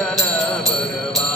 ಶರಣ ಬರುವ